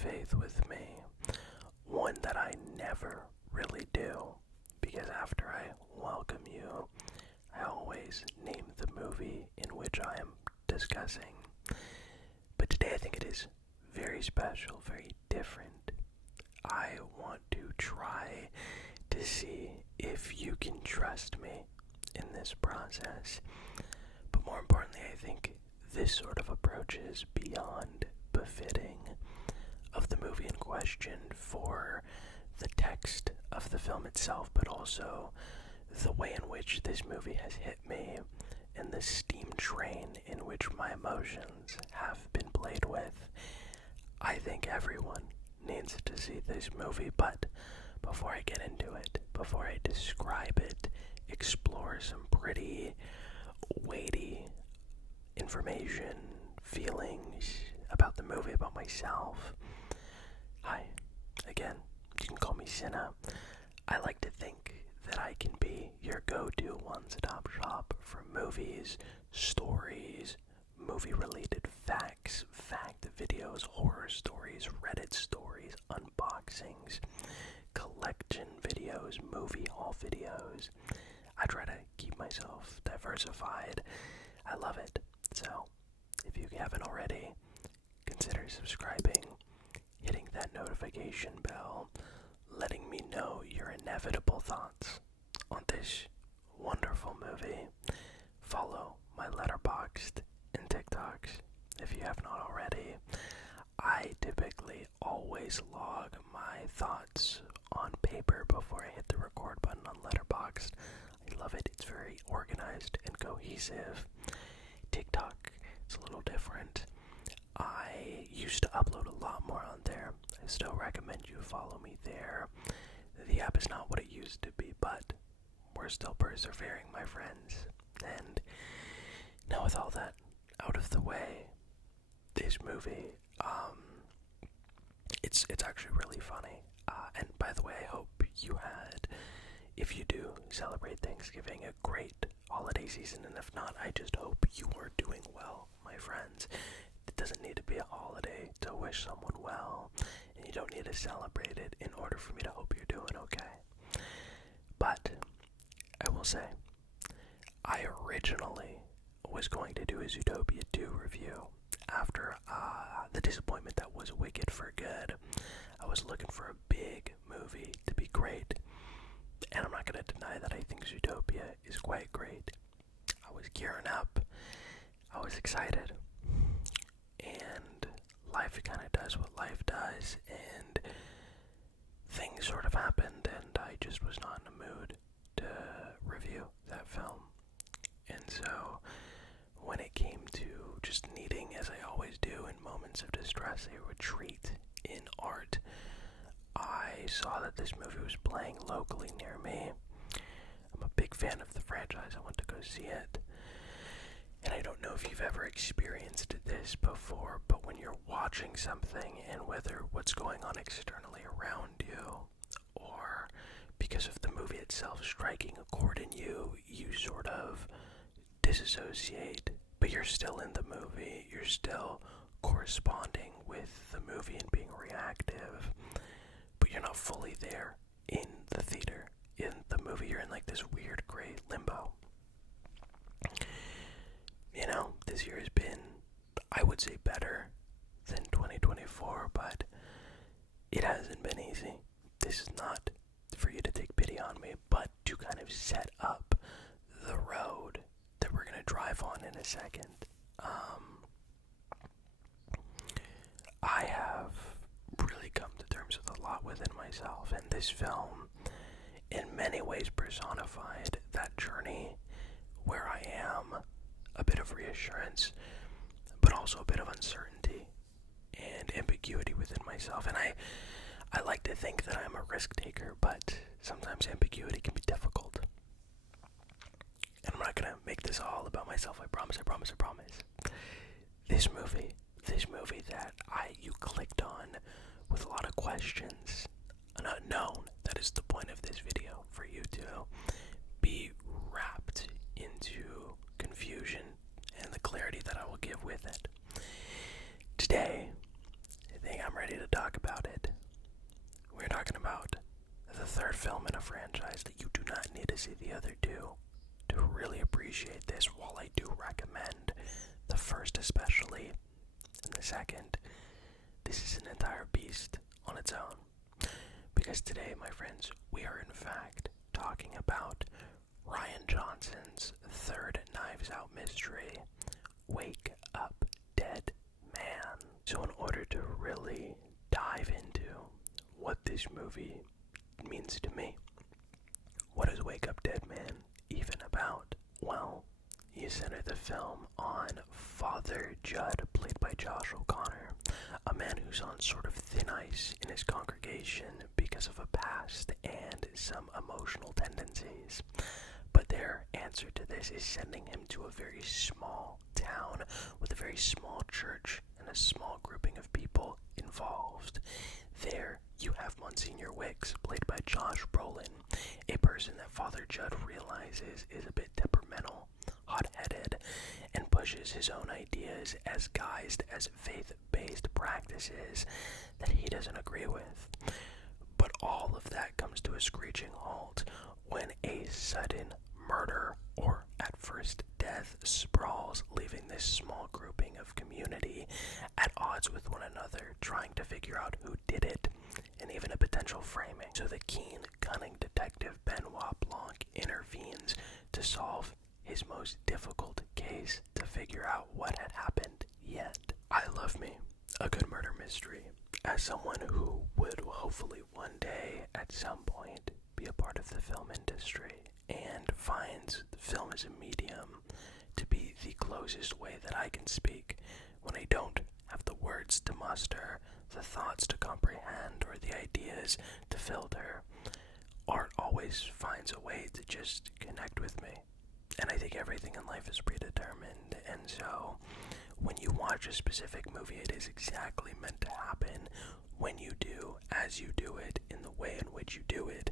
faith with me, one that I never really do, because after I welcome you, I always name the movie in which I am discussing. But today I think it is very special, very different. I want to try to see if you can trust me in this process. But more importantly, I think this sort of approach is beyond befitting of the movie in question for the text of the film itself, but also the way in which this movie has hit me and the steam train in which my emotions have been played with. I think everyone needs to see this movie, but before I get into it, before I describe it, explore some pretty weighty information, feelings about the movie, about myself. Hi, again, you can call me Cinna. I like to think that I can be your go-to one-stop shop for movies, stories, movie-related facts, fact videos, horror stories, Reddit stories, unboxings, collection videos, movie haul videos. I try to keep myself diversified. I love it. So, if you haven't already, consider subscribing, hitting that notification bell, letting me know your inevitable thoughts on this wonderful movie. Follow my Letterboxd and TikToks if you have not already. I typically always log my thoughts on paper before I hit the record button on Letterboxd. I love it. It's very organized and cohesive. TikTok is a little different. I used to upload a lot more on there. I still recommend you follow me there. The app is not what it used to be, but we're still persevering, my friends. And now with all that out of the way, this movie, it's actually really funny. And by the way, I hope you had, if you do celebrate Thanksgiving, a great holiday season. And if not, I just hope you are doing well, my friends. It doesn't need to be a holiday to wish someone well, and you don't need to celebrate it in order for me to hope you're doing okay. But I will say, I originally was going to do a Zootopia 2 review after the disappointment that was Wicked for Good. I was looking for a big movie to be great, and I'm not going to deny that I think Zootopia is quite great. I was gearing up, I was excited, and life kind of does what life does, and things sort of happened, and I just was not in the mood to review that film. And so when it came to just needing, as I always do in moments of distress, a retreat in art, I saw that this movie was playing locally near me. I'm a big fan of the franchise. I went to go see it. And I don't know if you've ever experienced this before, but when you're watching something, and whether what's going on externally around you, or because of the movie itself striking a chord in you, you sort of disassociate, but you're still in the movie, you're still corresponding with the movie and being reactive, but you're not fully there in the theater, in the movie. You're in like this weird gray limbo. You know, this year has been, I would say, better than 2024, but it hasn't been easy. This is not for you to take pity on me, but to kind of set up the road that we're going to drive on in a second. I have really come to terms with a lot within myself, and this film in many ways personified that journey where I am a bit of reassurance, but also a bit of uncertainty and ambiguity within myself. And I like to think that I'm a risk taker, but sometimes ambiguity can be difficult. And I'm not gonna make this all about myself, I promise. This movie that you clicked on with a lot of questions, an unknown, that is the point of this video, for you to be wrapped into confusion and the clarity that I will give with it. Today, I think I'm ready to talk film in a franchise that you do not need to see the other two to really appreciate this. While I do recommend the first especially, and the second, this is an entire beast on its own. Because today, my friends, we are in fact talking about Rian Johnson's third Knives Out mystery, Wake Up Dead Man. So in order to really dive into what this movie means to me, what is Wake Up Dead Man even about? Well, you center the film on Father Judd, played by Josh O'Connor, a man who's on sort of thin ice in his congregation because of a past and some emotional tendencies. But their answer to this is sending him to a very small town with a very small church and a small grouping of people involved. There you have Monsignor Wicks, played by Josh Brolin, a person that Father Judd realizes is a bit temperamental, hot-headed, and pushes his own ideas as guised as faith-based practices that he doesn't agree with. But all of that comes to a screeching halt when a sudden murder, or at first death, sprawls, leaving this small grouping of community at odds with one another, trying to figure out who did it, and even a potential framing. So the keen, cunning detective Benoit Blanc intervenes to solve his most difficult case, to figure out what had happened yet. I love me a good murder mystery. As someone who would hopefully one day at some point be a part of the film industry and finds the film as a medium to be the closest way that I can speak when I don't have the words to muster, the thoughts to comprehend, or the ideas to filter, art always finds a way to just connect with me. And I think everything in life is predetermined, and so when you watch a specific movie, it is exactly meant to happen when you do, as you do it, in the way in which you do it.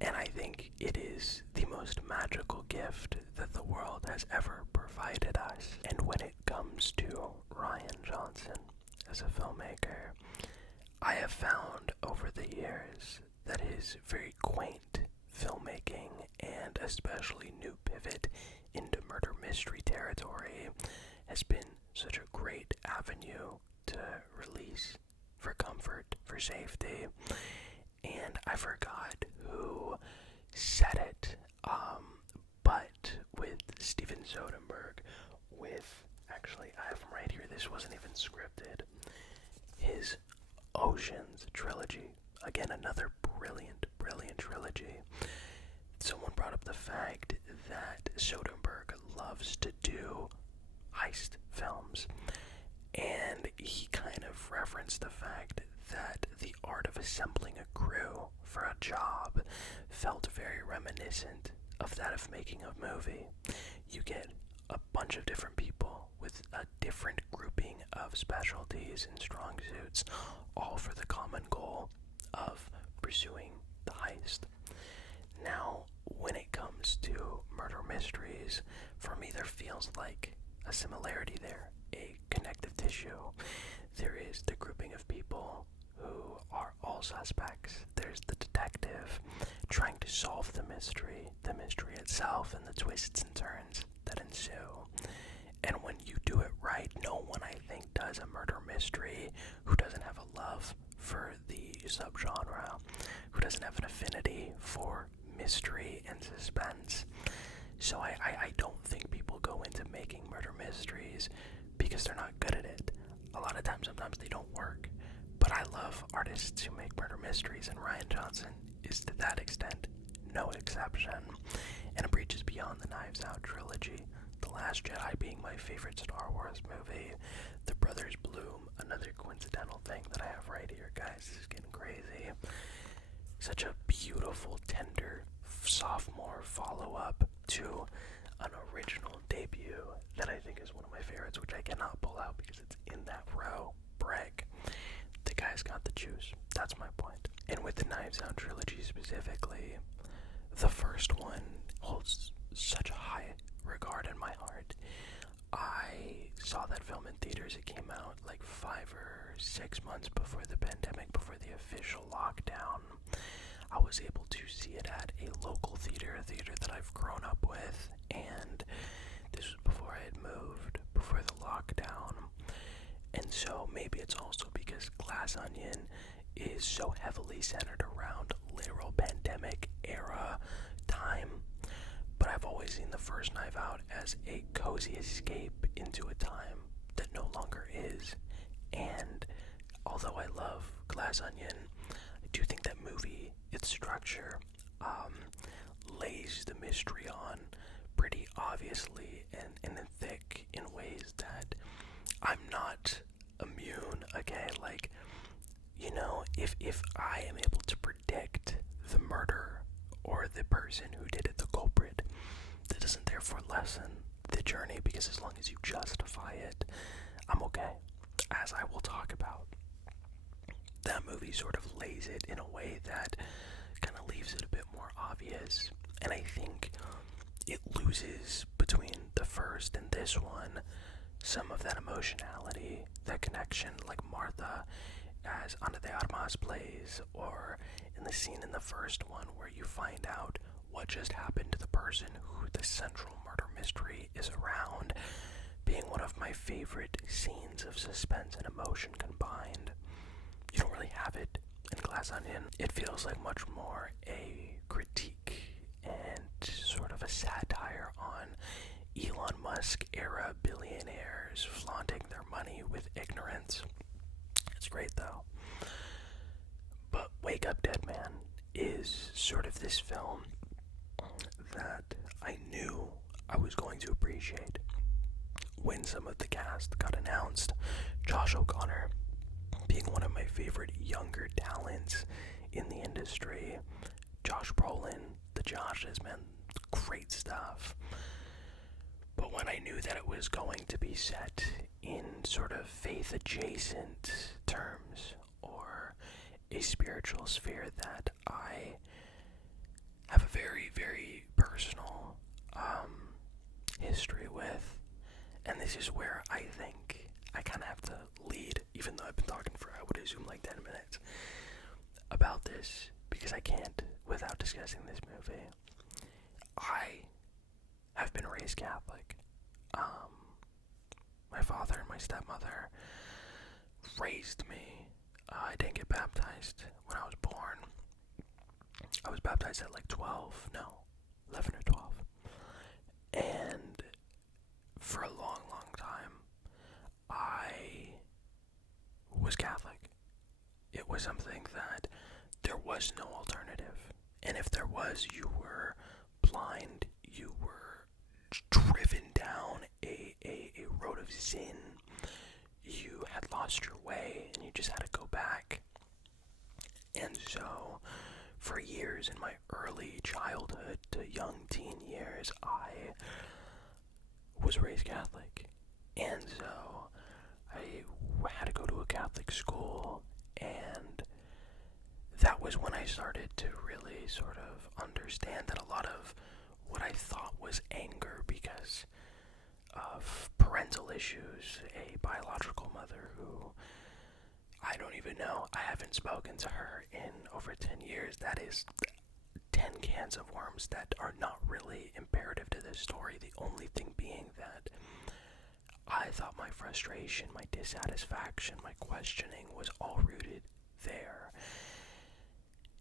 And I think it is the most magical gift that the world has ever provided us. And when it comes to Rian Johnson as a filmmaker, I have found over the years that his very quaint filmmaking, and especially new pivot into murder mystery territory, has been such a great avenue to release, for comfort, for safety. And I forgot who said it, but with Steven Soderbergh, actually I have him right here, this wasn't even scripted, his Oceans trilogy, again another brilliant trilogy. Someone brought up the fact that Soderbergh loves to do heist films, and he kind of referenced the fact that the art of assembling a crew for a job felt very reminiscent of that of making a movie. You get a bunch of different people with a different grouping of specialties and strong suits, all for the common goal of pursuing the heist. Now, when it comes to murder mysteries, for me there feels like a similarity there, a connective tissue. There is the grouping of people who are all suspects. There's the detective trying to solve the mystery itself, and the twists and turns that ensue. And when you do it right, no one, I think, does a murder mystery who doesn't have a love for the subgenre, who doesn't have an affinity for mystery and suspense. So I don't think people go into making murder mysteries because they're not good at it. A lot of times, sometimes they don't work. But I love artists who make murder mysteries, and Rian Johnson is to that extent no exception. And it reaches beyond the Knives Out trilogy, The Last Jedi being my favorite Star Wars movie, The Brothers Bloom, another coincidental thing that I have right here, guys, this is getting crazy. Such a beautiful, tender, sophomore follow-up to an original debut that I think is one of my favorites, which I cannot pull out because it's in that row. Brag. The guy's got the juice. That's my point. And with the Knives Out trilogy specifically, the first one holds such a high regard in my heart. I saw that film in theaters. It came out like 5 or 6 months before the pandemic, before the official lockdown. I was able a theater that I've grown up with, and this was before I had moved, before the lockdown. And so maybe it's also because Glass Onion is so heavily centered around literal pandemic era time. But I've always seen the first Knife Out as a cozy escape into a time that no longer is. And although I love Glass Onion, I do think that movie, its structure, lays the mystery on pretty obviously and thick in ways that I'm not immune. Okay, like, you know, if I am able to predict the murder or the person who did it, the culprit, that doesn't therefore lessen the journey, because as long as you justify it, I'm okay, as I will talk about. That movie sort of lays it in a way that kind of leaves it a bit more obvious, and I think it loses between the first and this one some of that emotionality, that connection, like Martha as Ana de Armas plays, or in the scene in the first one where you find out what just happened to the person who the central murder mystery is around, being one of my favorite scenes of suspense and emotion combined. You don't really have it in Glass Onion. It feels like much more a critique and sort of a satire on Elon Musk era billionaires flaunting their money with ignorance. It's great though. But Wake Up Dead Man is sort of this film that I knew I was going to appreciate when some of the cast got announced. Josh O'Connor being one of my favorite younger talents in the industry. Josh Brolin, the Joshes, man, great stuff. But when I knew that it was going to be set in sort of faith-adjacent terms, or a spiritual sphere that I have a very, very personal history with, and this is where I think I kind of have to lead, even though I've been talking for, I would assume, like 10 minutes about this, because I can't without discussing this movie. I have been raised Catholic. My father and my stepmother raised me. I didn't get baptized when I was born. I was baptized at like 11 or 12. And for a long, long time, I was Catholic. It was something that there was no alternative. And if there was, you were blind, you were driven down a road of sin, you had lost your way, and you just had to go back. And so, for years in my early childhood to young teen years, I was raised Catholic. And so, I had to go to a Catholic school, and that was when I started to really sort of understand that a lot of what I thought was anger because of parental issues, a biological mother who I don't even know, I haven't spoken to her in over 10 years. That is 10 cans of worms that are not really imperative to this story. The only thing being that I thought my frustration, my dissatisfaction, my questioning was all rooted there.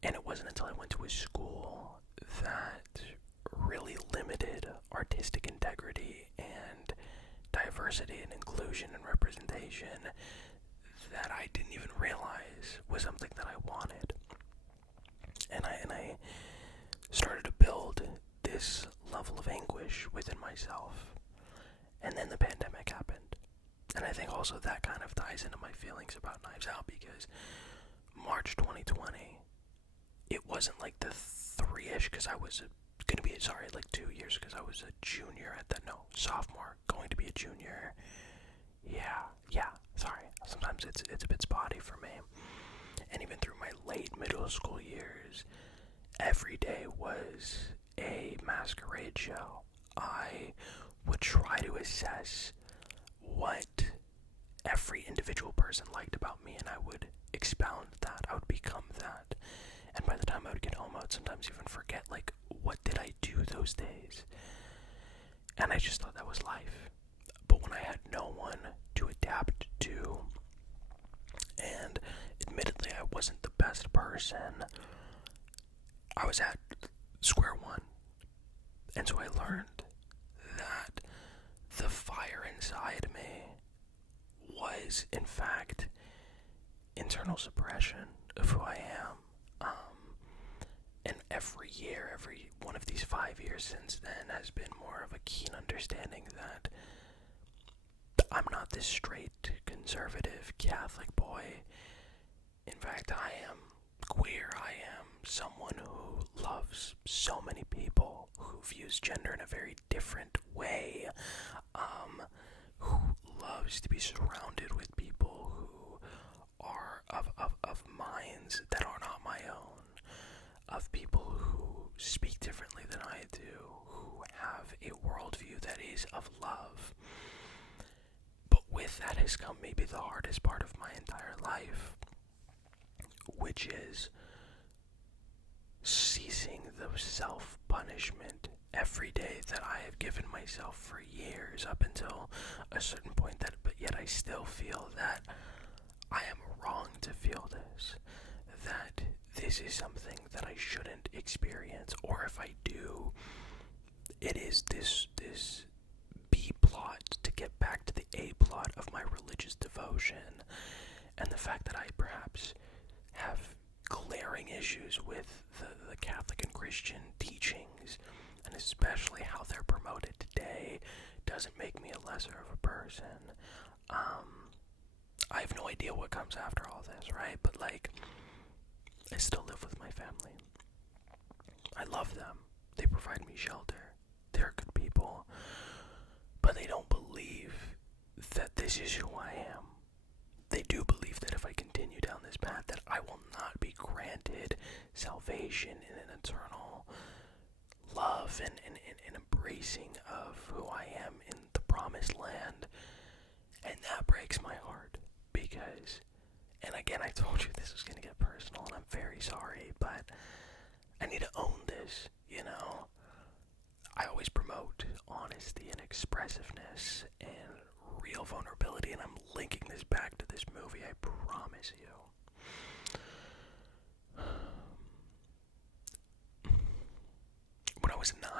And it wasn't until I went to a school that really limited artistic integrity and diversity and inclusion and representation that I didn't even realize was something that I wanted. And I started to build this level of anguish within myself. And then the pandemic happened. And I think also that kind of ties into my feelings about Knives Out, because March 2020, it wasn't like the 3-ish, because I was like 2 years, because I was a junior at that, no, sophomore, going to be a junior. Yeah, sorry. Sometimes it's a bit spotty for me. And even through my late middle school years, every day was a masquerade show. I would try to assess what every individual person liked about me, and I would expound that. I would become that. And by the time I would get home, I would sometimes even forget, like, what did I do those days. And I just thought that was life. But when I had no one to adapt to, and admittedly I wasn't the best person, I was at square one. And so I learned that the fire inside me was, in fact, internal suppression of who I am. And every year, every one of these 5 years since then has been more of a keen understanding that I'm not this straight, conservative, Catholic boy. In fact, I am queer. I am someone who loves so many people, who views gender in a very different way, who loves to be surrounded with people who are of minds that are not my own, of people who speak differently than I do, who have a worldview that is of love. But with that has come maybe the hardest part of my entire life, which is ceasing the self-punishment every day that I have given myself for years, up until a certain point, that, but yet I still feel that I am wrong to feel this, that this is something that I shouldn't experience, or if I do, it is this B plot to get back to the A plot of my religious devotion, and the fact that I perhaps have glaring issues with the Catholic and Christian teachings, and especially how they're promoted today, doesn't make me a lesser of a person. I have no idea what comes after all this, right? But like, I still live with my family. I love them. They provide me shelter. They're good people. But they don't believe that this is who I am. They do believe that if I continue down this path, that I will not be granted salvation in an eternal love and embracing of who I am in the promised land. And that breaks my heart, because, and again, I told you this was going to get personal, and I'm very sorry, but I need to own this, you know? I always promote honesty and expressiveness and real vulnerability, and I'm linking this back to this movie, I promise you. When I was 9,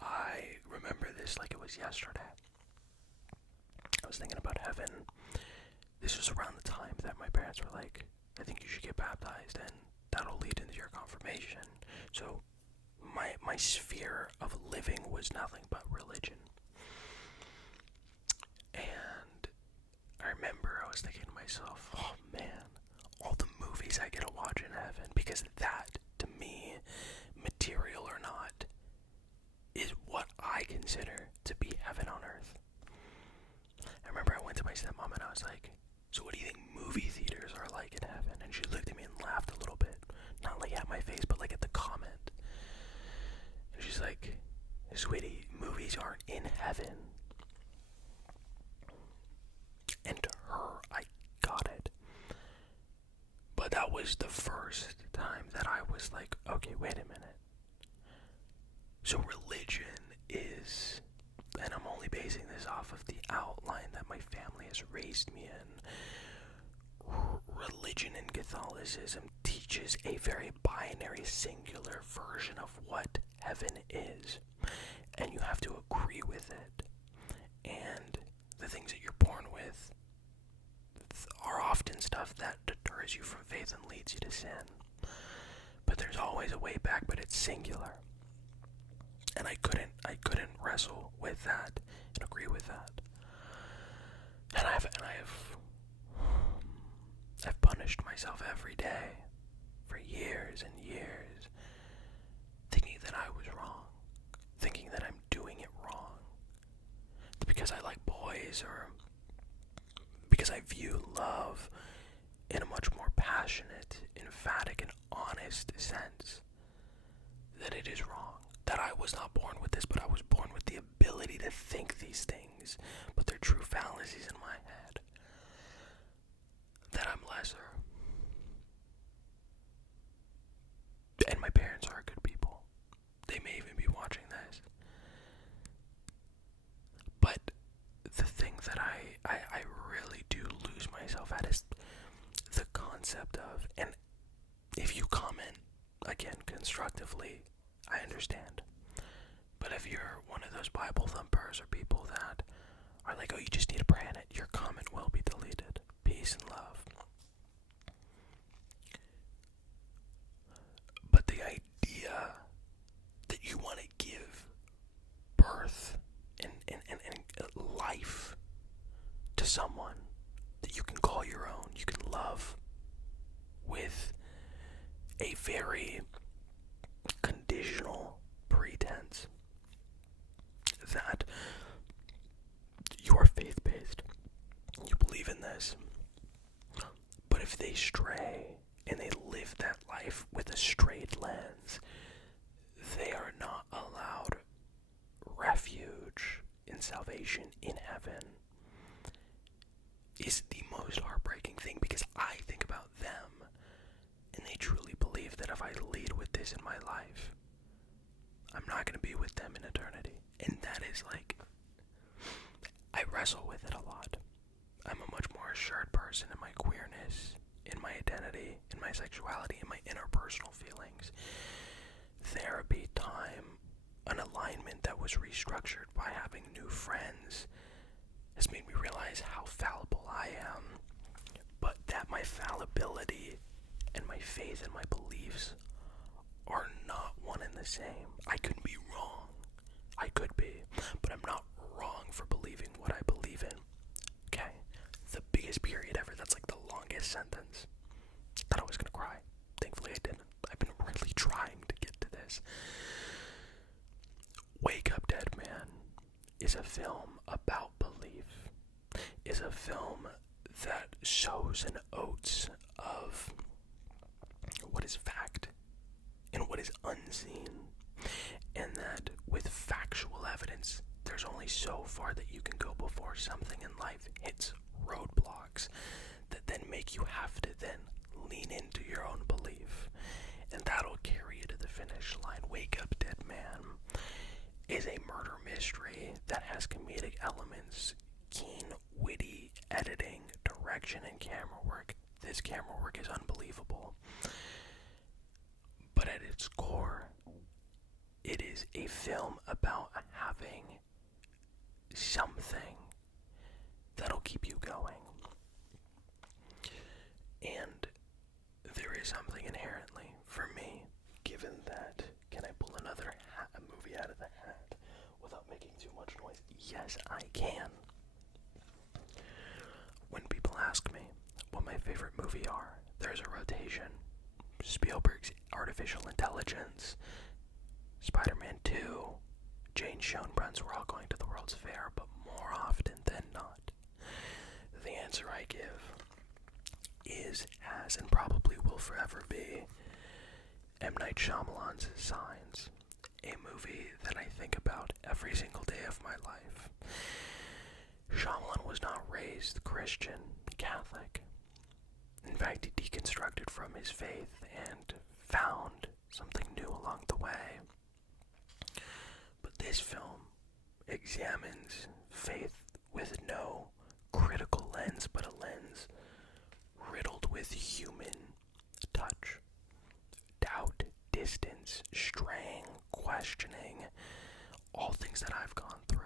I remember this like it was yesterday. I was thinking about heaven. This was around the time that my parents were like, I think you should get baptized, and that'll lead into your confirmation. So my sphere of living was nothing but religion. And I remember I was thinking to myself, oh man, all the movies I get to watch in heaven, because that, to me, material or not, is what I consider to be heaven on earth. I remember I went to my stepmom and I was like, so what do you think movie theaters are like in heaven? And she looked at me and laughed a little bit. Not like at my face, but like at the comment. And she's like, sweetie, movies aren't in heaven. And to her, I got it. But that was the first time that I was like, okay, wait a minute. So religion is, and I'm only basing this off of the outline that my family has raised me in, religion and Catholicism teaches a very binary, singular version of what heaven is. And you have to agree with it. And the things that you're born with are often stuff that deters you from faith and leads you to sin. But there's always a way back, but it's singular. And I couldn't wrestle with that and agree with that. And I've punished myself every day for years and years, thinking that I was wrong, thinking that I'm doing it wrong. It's because I like boys, or because I view love in a much more passionate, emphatic, and honest sense, that it is wrong. That I was not born with this, but I was born with the ability to think these things, but they're true fallacies in my head. That I'm lesser. And my parents are good people. They may even concept of, and if you comment, again, constructively, I understand. But if you're one of those Bible thumpers or people that are like, oh, you just need to pray on it, your comment will be deleted. Peace and love. But the idea that you want to give birth and life to someone that you can call your own, you can love with a very conditional pretense that you are faith-based, you believe in this, but if they stray and they live that life with a straight lens, they are not allowed refuge in salvation in heaven, is the most heartbreaking thing, because I think about them and they truly believe that if I lead with this in my life, I'm not going to be with them in eternity. And that is like, I wrestle with it a lot. I'm a much more assured person in my queerness, in my identity, in my sexuality, in my interpersonal feelings. Therapy time, an alignment that was restructured by having new friends, has made me realize how fallible I am, but that my fallibility and my faith and my beliefs are not one and the same. I could be wrong. I could be, but I'm not wrong for believing what I believe in. Okay? The biggest period ever. That's like the longest sentence. Thought I was gonna cry. Thankfully I didn't. I've been really trying to get to this. Wake Up Dead Man is a film about belief. Is a film that sows an oats of what is fact and what is unseen, and that with factual evidence, there's only so far that you can go before something in life hits roadblocks that then make you have to then lean into your own belief, and that'll carry you to the finish line. Wake Up Dead Man is a murder mystery that has comedic elements, keen, witty editing, direction, and camera work. This camera work is unbelievable. But at its core, it is a film about having something that'll keep you going. And there is something inherently, for me, given that, can I pull another movie out of the hat without making too much noise? Yes, I can. When people ask me what my favorite movie are, there's a rotation. Spielberg's Artificial Intelligence, Spider-Man 2, Jane Schoenbrun's We're All Going to the World's Fair, but more often than not, the answer I give is, has, and probably will forever be M. Night Shyamalan's Signs, a movie that I think about every single day of my life. Shyamalan was not raised Christian, Catholic. In fact, he deconstructed from his faith and found something new along the way. But this film examines faith with no critical lens, but a lens riddled with human touch, doubt, distance, straying, questioning, all things that I've gone through.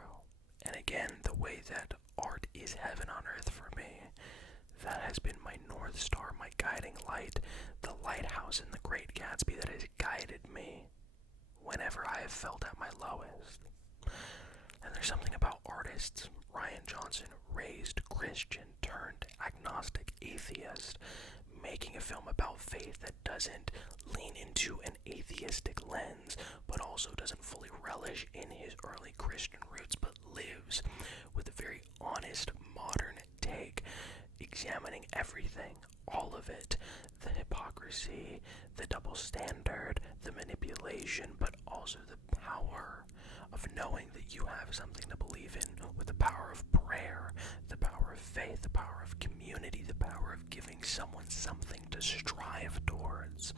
And again, the way that art is heaven on earth for me, that has been my North Star, my guiding light, the lighthouse in The Great Gatsby that has guided me whenever I have felt at my lowest. And there's something about artists, Rian Johnson, raised Christian turned agnostic atheist, making a film about faith that doesn't lean into an atheistic lens, but also doesn't fully relish in his early Christian roots, but lives with a very honest, modern take, examining everything, all of it, the hypocrisy, the double standard, the manipulation, but also the power of knowing that you have something to believe in, with the power of prayer, the power of faith, the power of community, the power of giving someone something to strive towards.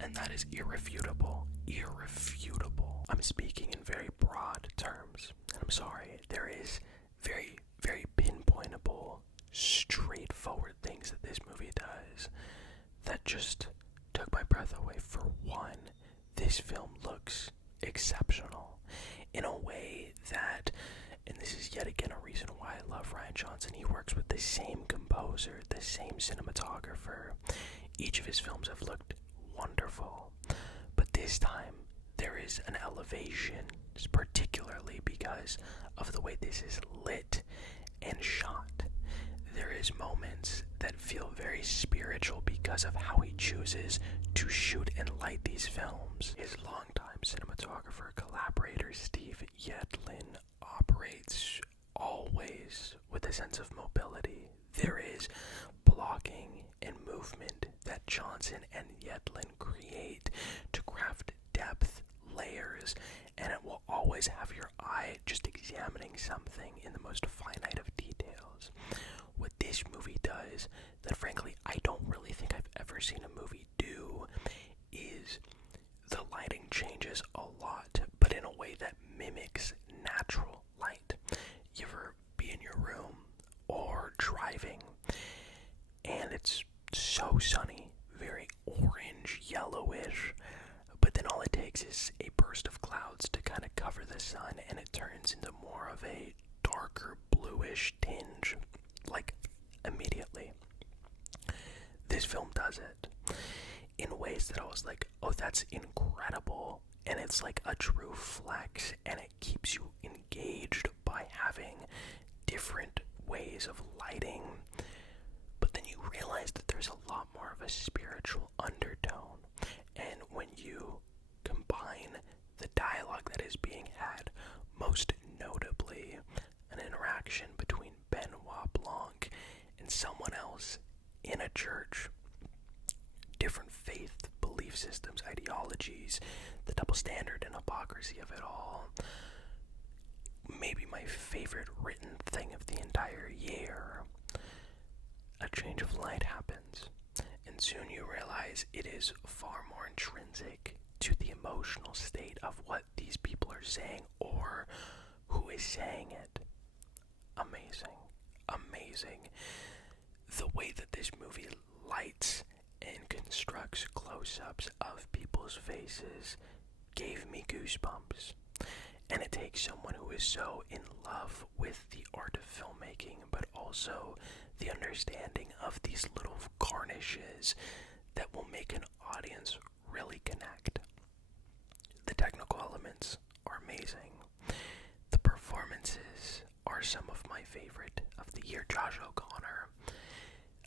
And that is irrefutable. Irrefutable. I'm speaking in very broad terms, and I'm sorry, there is very, very pinpointable straightforward things that this movie does that just took my breath away. For one, this film looks exceptional in a way that, and this is yet again a reason why I love Rian Johnson, he works with the same composer, the same cinematographer. Each of his films have looked wonderful, but this time there is an elevation, particularly because of the way this is lit and shot. There is moments that feel very spiritual because of how he chooses to shoot and light these films. His longtime cinematographer collaborator Steve Yedlin operates always with a sense of mobility. There is blocking and movement that Johnson and Yedlin create to craft depth, layers, and it will always have your eye just examining something in the most finite of details. What this movie does, that frankly I don't really think I've ever seen a movie do, is the lighting changes a lot, but in a way that mimics natural light. You ever be in your room or driving, and it's so sunny, very orange, yellowish, but then all it takes is a burst of clouds to kind of cover the sun, and it turns into more of a darker bluish tinge, like, immediately. This film does it in ways that I was like, oh, that's incredible, and it's like a true flex, and it keeps you engaged by having different ways of lighting, but then you realize that there's a lot more of a spiritual undertone, and when you combine the dialogue that is being had, most notably an interaction between Benoit Blanc and someone else in a church, different faith, belief systems, ideologies, the double standard and hypocrisy of it all. Maybe my favorite written thing of the entire year. A change of light happens, and soon you realize it is far more intrinsic to the emotional state of what these people are saying or who is saying it. Amazing. Amazing. The way that this movie lights and constructs close-ups of people's faces gave me goosebumps. And it takes someone who is so in love with the art of filmmaking, but also the understanding of these little garnishes that will make an audience really connect. The technical elements are amazing. The performances are some of my favorite of the year. Josh O'Connor,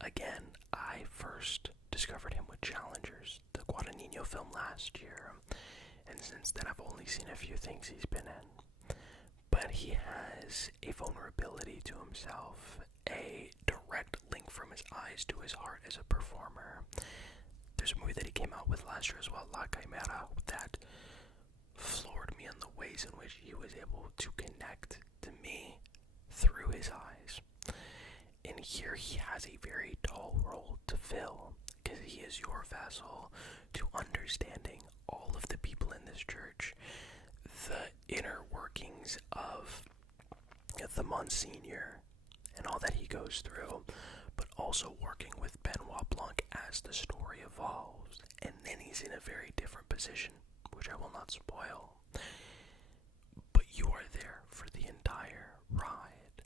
again, I first discovered him with Challengers, the Guadagnino film last year, and since then I've only seen a few things he's been in. But he has a vulnerability to himself, a direct link from his eyes to his heart as a performer. There's a movie that he came out with last year as well, La Chimera, that floored me in the ways in which he was able to connect to me through his eyes. And here he has a very tall role to fill, because he is your vessel to understanding all of the people in this church, the inner workings of the Monsignor and all that he goes through, but also working with Benoit Blanc as the story evolves. And then he's in a very different position, which I will not spoil. But you are there for the entire ride.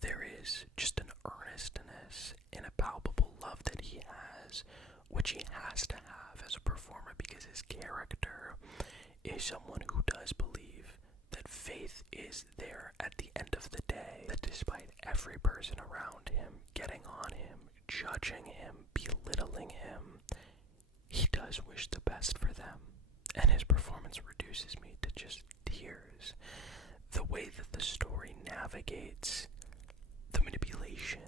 There is just an earnestness and a palpable love that he has, which he has to have as a performer, because his character is someone who does believe that faith is there at the end of the day, that despite every person around him getting on him, judging him, belittling him, he does wish the best for them. And his performance reduces me to just tears. The way that the story navigates the manipulation,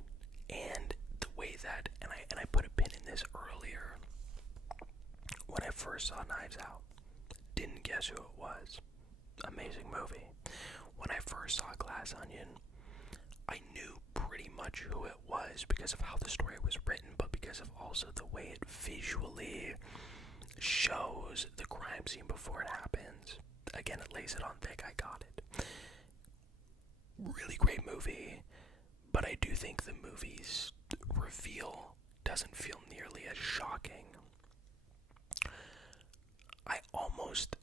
and the way that, and I put a pin in this earlier, when I first saw Knives Out, didn't guess who it was. Amazing movie. When I first saw Glass Onion, I knew pretty much who it was because of how the story was written, but because of also the way it visually shows the crime scene before it happens. Again, it lays it on thick. I got it. Really great movie, but I I do think the movie's reveal doesn't feel nearly as shocking. I almost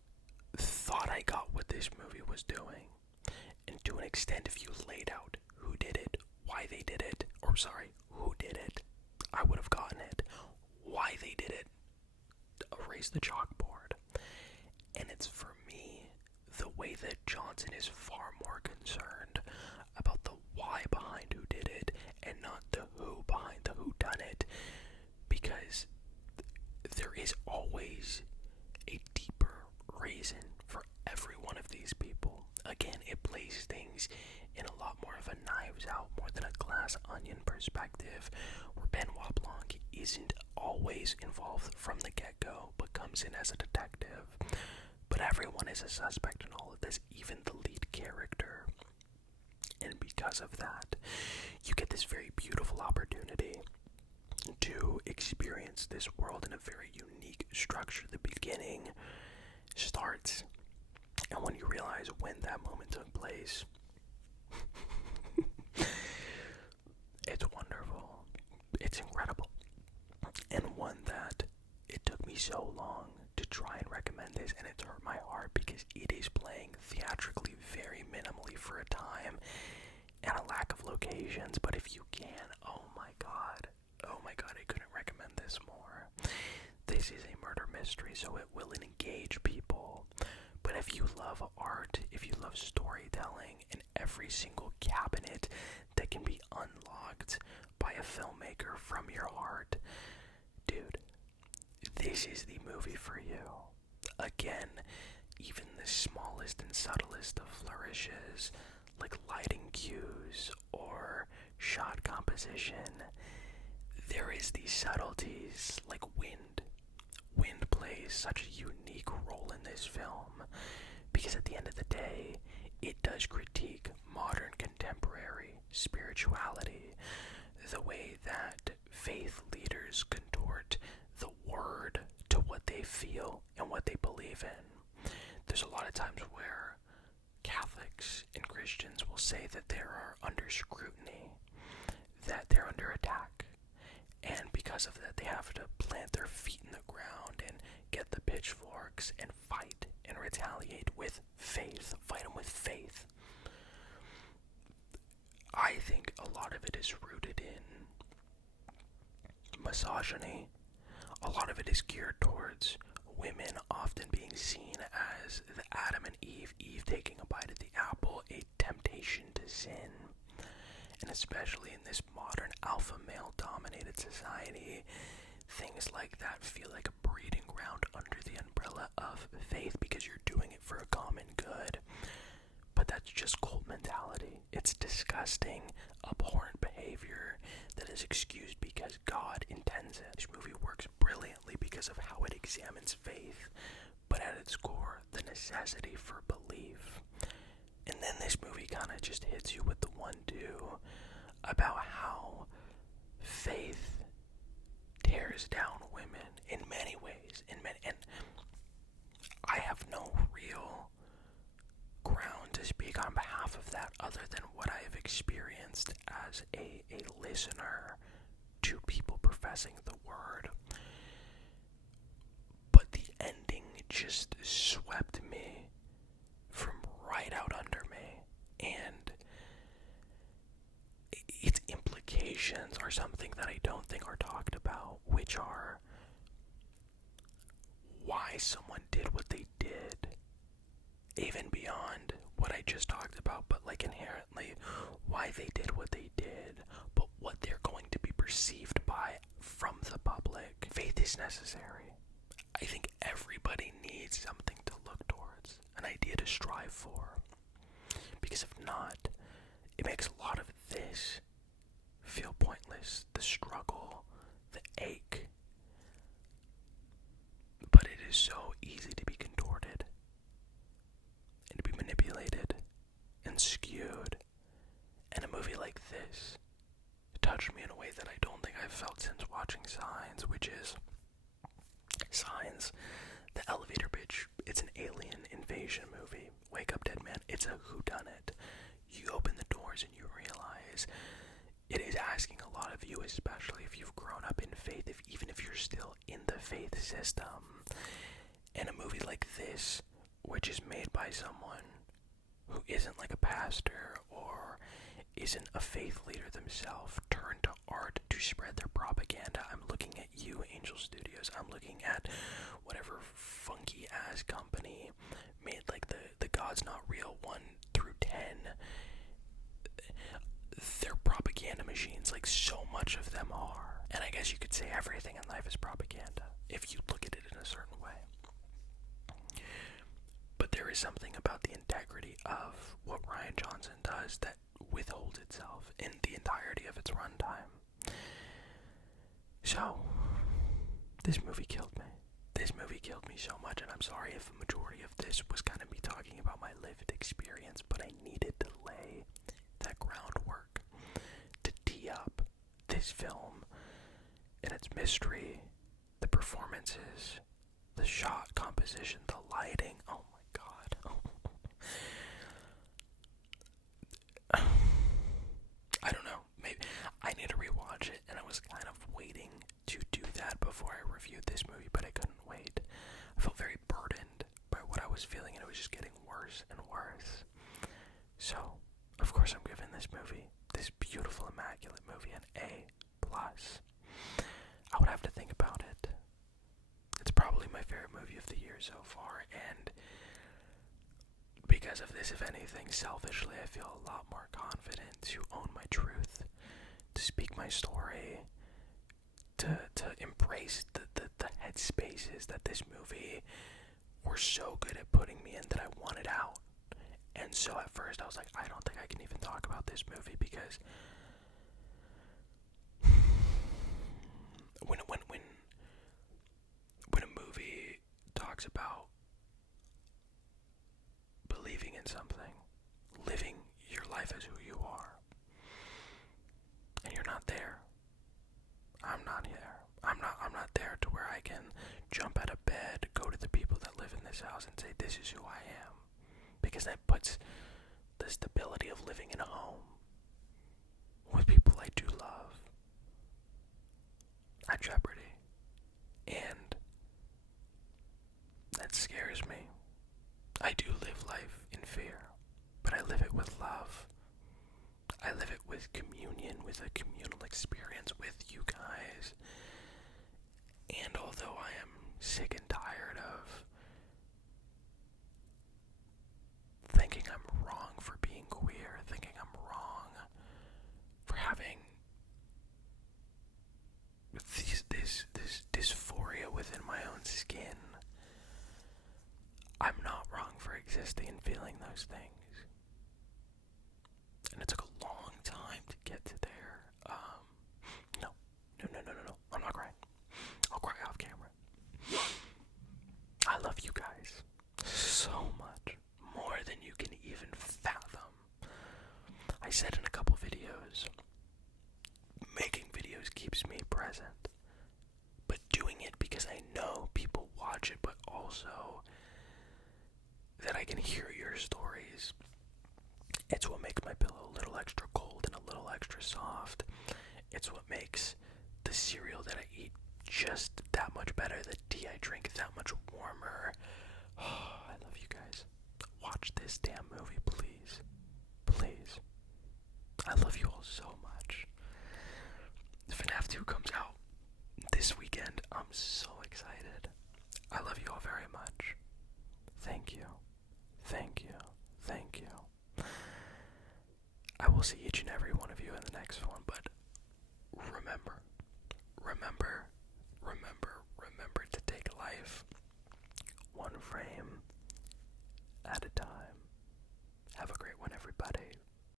thought I got what this movie was doing. And to an extent, if you laid out who did it, why they did it, or sorry, who did it, I would have gotten it. Why they did it, erase the chalkboard. And it's, for me, the way that Johnson is far more concerned about the why behind who did it and not the who behind the who done it, because there is always a deeper reason for every one of these people. Again, it plays things in a lot more of a knives out, more than a glass onion perspective, where Benoit Blanc isn't always involved from the get-go, but comes in as a detective. But everyone is a suspect in all of this, even the lead character. And because of that, you get this very beautiful opportunity to experience this world in a very unique structure. The beginning starts, and when you realize when that moment took place, it's wonderful. It's incredible. And one that it took me so long to try and recommend this, and it's hurt my heart because it is playing theatrically very minimally for a time and a lack of locations. But if you can, oh my god, I couldn't recommend this more. This is a murder mystery, so it will engage people. But if you love art, if you love storytelling, and every single cabinet that can be unlocked by a filmmaker from your heart, dude, this is the movie for you. Again, even the smallest and subtlest of flourishes, like lighting cues or shot composition, there is these subtleties like wind. Wind plays such a unique role in this film because at the end of the day, it does critique modern contemporary spirituality, the way that faith leaders contort the word to what they feel and what they believe in. There's a lot of times where Catholics and Christians will say that they are under scrutiny, that they're under attack, and because of that they have to plant their feet in the ground and get the pitchforks and fight and retaliate with faith, fight them with faith. I think a lot of it is rooted in misogyny. A lot of it is geared towards women often being seen as the Adam and Eve taking a bite of the apple, a temptation to sin. And especially in this modern alpha male dominated society, things like that feel like a breeding ground under the umbrella of faith because you're doing it for a common good. But that's just cult mentality. It's disgusting, abhorrent behavior that is excused because God intends it. This movie works brilliantly because of how it examines faith, but at its core, the necessity for belief. And then this movie kind of just hits you with the 1-2 about how faith tears down women in many ways, and I have no real ground to speak on behalf of that other than what I have experienced as a listener to people professing the word. But the ending just swept me from right out under me, and its implications are something that I don't think are talked about, which are why someone did what they did, even beyond what I just talked about, but like inherently why they did what they did, but what they're going to be perceived by from the public. Faith is necessary. I think everybody needs something to look towards, an idea to strive for, because if not, it makes a lot of this feel pointless. The struggle, the ache. But it is so easy to be contorted and to be manipulated and skewed. And a movie like this touched me in a way that I don't think I've felt since watching Signs, which is Signs, the elevator pitch. It's an alien invasion movie. Wake Up Dead Man. It's a whodunit. You open the doors and you realize it is asking a lot of you, especially if you've grown up in faith, even if you're still in the faith system. And a movie like this, which is made by someone who isn't like a pastor or isn't a faith leader themselves, turn to art to spread their propaganda. I'm looking at you, Angel Studios. I'm looking at whatever funky ass company made like the God's Not Real 1 through 10. They're propaganda machines, like so much of them are. And I guess you could say everything in life is propaganda if you look at it in a certain way. But there is something about the integrity of what Rian Johnson does that withholds itself in the entirety of its runtime. So, this movie killed me. This movie killed me so much, and I'm sorry if a majority of this was kind of me talking about my lived experience, but I needed to lay that groundwork to tee up this film and its mystery, the performances, the shot composition, the lighting. Oh my god. I don't know. Maybe I need to rewatch it, and I was kind of waiting to do that before I reviewed this movie, but I couldn't wait. I felt very burdened by what I was feeling, and it was just getting worse and worse. So, of course, I'm giving this movie, this beautiful, immaculate movie, an A+. I would have to think about it. It's probably my favorite movie of the year so far, and because of this, if anything, selfishly, I feel a lot more confident to own my truth, to speak my story, to embrace the headspaces that this movie were so good at putting me in that I wanted out. And so at first I was like, I don't think I can even talk about this movie, because when a movie talks about believing in something, living your life as who you are, and you're not there, I'm not here. I'm not there to where I can jump out of bed, go to the people that live in this house and say, this is who I am. Because that puts the stability of living in a home with people I do love at jeopardy. And that scares me. I do live life in fear, but I live it with love. I live it with communion, with a communal experience with you guys. And although I am sick and tired of thinking I'm wrong for being queer, thinking I'm wrong for having this dysphoria within my own skin, I'm not wrong for existing and feeling those things. And it took a long time to get to there. No. I'm not crying. I'll cry off camera. I love you guys so much, more than you can even fathom. I said in a couple videos, making videos keeps me present, but doing it because I know people watch it, but also that I can hear your stories. It's what makes my pillow a little extra cold and a little extra soft. It's what makes the cereal that I eat just that much better, the tea I drink that much warmer. Oh, I love you guys. Watch this damn movie, please. Please. I love you all so much. FNAF 2 comes out this weekend. I'm so excited. I love you all very much. Thank you. Thank you. Thank you. I will see each